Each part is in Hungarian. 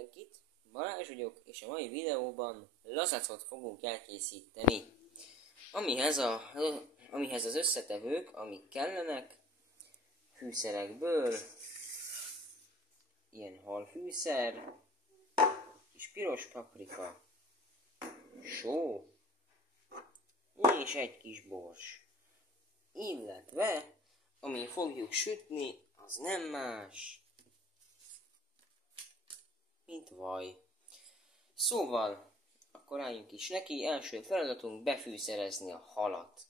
mindenkit! Balázs vagyok, és a mai videóban lazacot fogunk elkészíteni. Amihez az összetevők, amik kellenek, fűszerekből, ilyen halfűszer, kis piros paprika, só, és egy kis bors. Illetve, amin fogjuk sütni, az nem más, mint vaj. Szóval, akkor álljunk is neki. Első feladatunk befűszerezni a halat.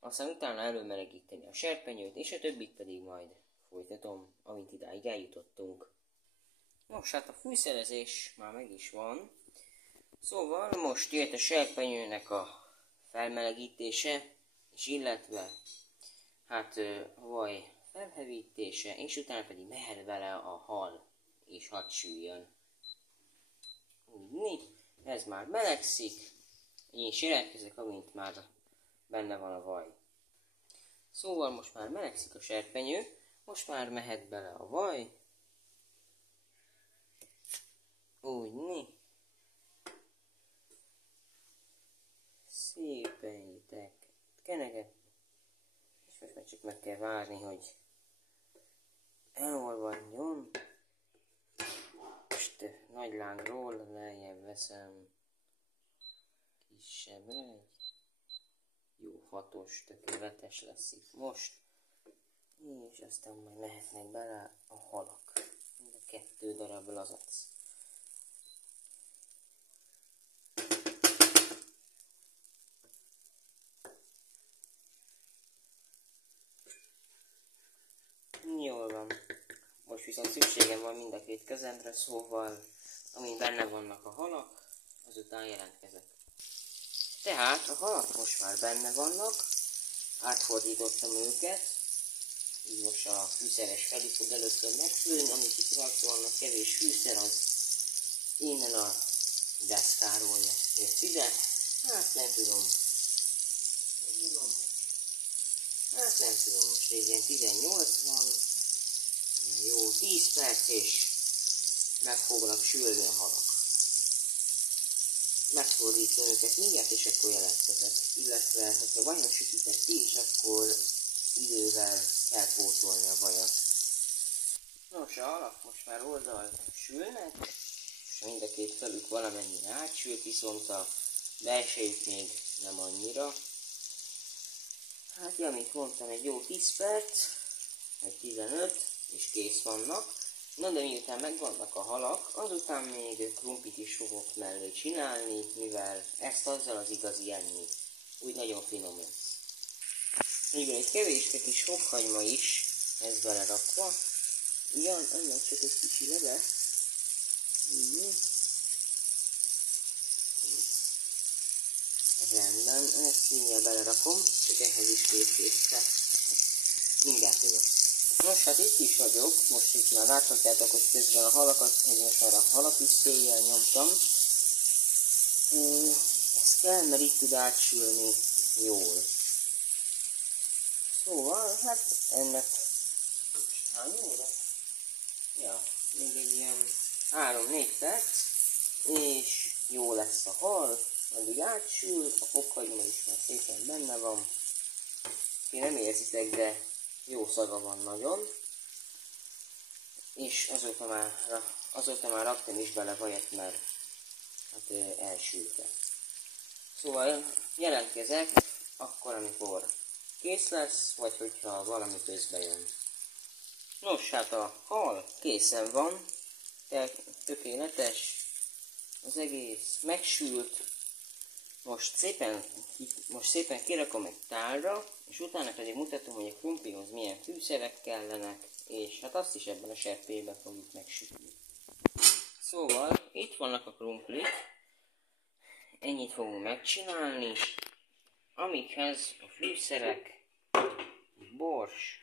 Aztán utána előmelegíteni a serpenyőt, és a többit pedig majd folytatom, amint idáig eljutottunk. Most hát a fűszerezés már meg is van. Szóval most jött a serpenyőnek a felmelegítése, és illetve hát a vaj felhevítése, és utána pedig mehet bele a hal, és hadd süljön. Ez már melegszik, és jelentkezek, amint már benne van a vaj. Szóval most már melegszik a serpenyő, most már mehet bele a vaj. Szépen kenegetni. És most már csak meg kell várni, hogy elolvadjon. Most nagy lángról lejjebb veszem kisebbre. Jó, 6-os, tökéletes lesz itt most. És aztán majd mehetnek bele a halak. Mind a 2 darab lazac. Jól van. Most viszont szükségem van mind a 2 kezemre, szóval amint benne vannak a halak, azután jelentkezek. Tehát a halak most már benne vannak, átfordítottam őket, így most a fűszeres felé fog először megfőni, amit itt rajta vannak kevés fűszer, az innen a deszkáról jött ide. Hát nem tudom, most ilyen 18 van, jó 10 perc és meg fognak sülni a halak. Megfordítom őket mindjárt, és akkor jelentkezek. Illetve, ha vajon sütített ki, és akkor idővel kell pótolni a vajat. Nos, a halak most már oldalt sülnek, és mind a 2 felük valamennyire átsült, viszont a belsejük még nem annyira. Hát, amit mondtam, egy jó 10 perc, vagy 15, és kész vannak. Na de miután megvannak a halak, azután még krumplit is fogok mellé csinálni, mivel ezt azzal az igazi enni. Úgy nagyon finom lesz. Még egy kevéske kis fokhagyma is, ez belerakva. Ugyan, ennek csak egy kicsi leve. Rendben, ezt mindjárt belerakom, csak ehhez is 2 fészke. Mindjárt jövök. Nos, hát itt is vagyok, most itt már láthatjátok, hogy közben a halakat, hogy most már a halat is széjjel nyomtam. Ez kell, mert itt tud átsülni jól. Szóval, hát ennek most hány óra? Ja, még egy ilyen 3-4 perc, és jó lesz a hal, addig átsül, a fokhagyma is már szépen benne van. Ti nem érzitek, de jó szaga van nagyon, és azóta már raktam is bele vajat, mert hát elsülte. Szóval jelentkezek akkor, amikor kész lesz, vagy hogyha valami közbe jön. Nos, hát a hal készen van, tökéletes, az egész megsült. Most szépen kirakom egy tálra, és utána pedig mutatom, hogy a krumplihoz milyen fűszerek kellenek, és hát azt is ebben a serpélyben fogjuk megsütni. Szóval itt vannak a krumplik, ennyit fogunk megcsinálni, amikhez a fűszerek, bors,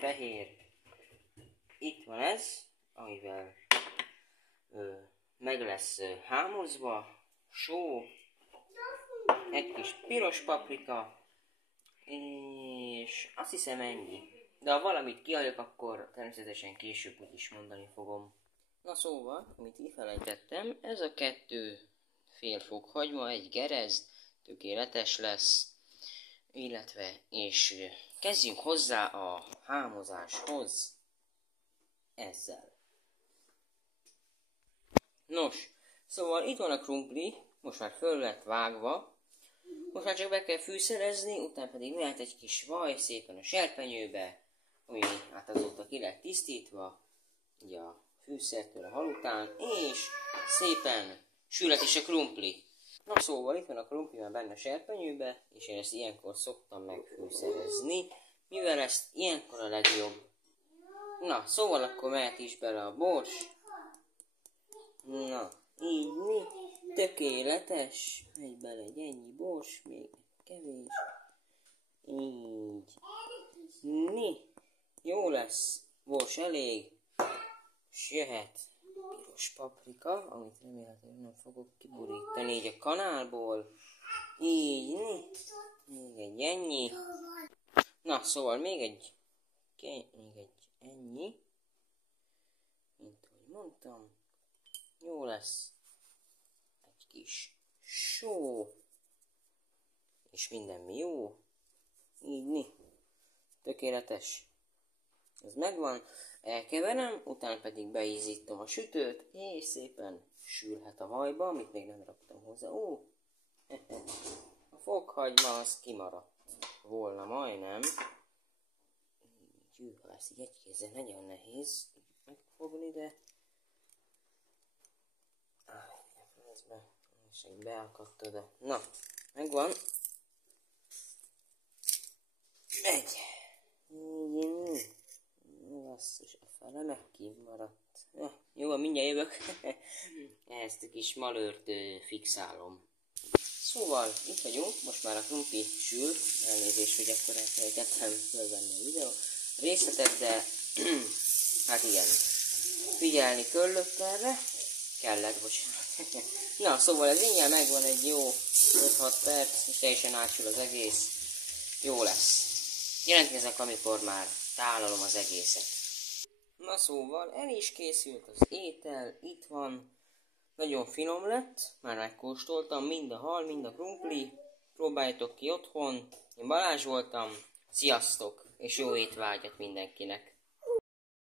fehér, itt van ez, amivel meg lesz hámozva, só, egy kis piros paprika, és azt hiszem ennyi. De ha valamit kihagyok, akkor természetesen később is mondani fogom. Na szóval, amit kifelejtettem, ez a 2 félfok hagyma, egy gerezd, tökéletes lesz, illetve, és kezdjünk hozzá a hámozáshoz ezzel. Nos, szóval itt van a krumpli, most már föl lett vágva, most már csak be kell fűszerezni, utána pedig mehet egy kis vaj szépen a serpenyőbe, ami hát azóta ki lett tisztítva, ugye a fűszertől a hal után, és szépen sülhet is a krumpli. Na szóval itt van a krumpli már benne a serpenyőbe, és én ezt ilyenkor szoktam megfűszerezni, mivel ezt ilyenkor a legjobb. Na, szóval akkor mehet is bele a bors. Na, így mi? Tökéletes. Megy bele egy ennyi bors, még kevés. Így. Mi? Jó lesz. Bors elég. És jöhet piros paprika, amit remélhetőleg nem fogok kiburítani így a kanálból. Így, még egy ennyi. Na, szóval még egy ennyi. Mint ahogy mondtam. Jó lesz. Egy kis só. És minden jó. Így, tökéletes. Ez megvan. Elkeverem, utána pedig beízítom a sütőt, és szépen sülhet a vajba, amit még nem raktam hozzá. A fokhagyma az kimaradt volna majdnem. Ha ezt így egy kézzel nagyon nehéz megfogni, de... És így beakadt oda. Na, megvan. Megy. Basszus, a fele meg kimaradt. Jó, mindjárt jövök. Ezt a kis malőrt fixálom. Szóval, itt vagyunk, most már a krumpli sül. Elnézést, hogy akkor elfelejtettem fölvenni a videó részletet, de hát igen. Figyelni kellett, bocsánat. Na, szóval ez mindjárt megvan egy jó 5-6 perc, és teljesen átsül az egész. Jó lesz. Jelentkezek, amikor már tálalom az egészet. Na szóval, el is készült az étel, itt van. Nagyon finom lett, már megkóstoltam, mind a hal, mind a krumpli. Próbáljátok ki otthon. Én Balázs voltam, sziasztok, és jó étvágyat mindenkinek.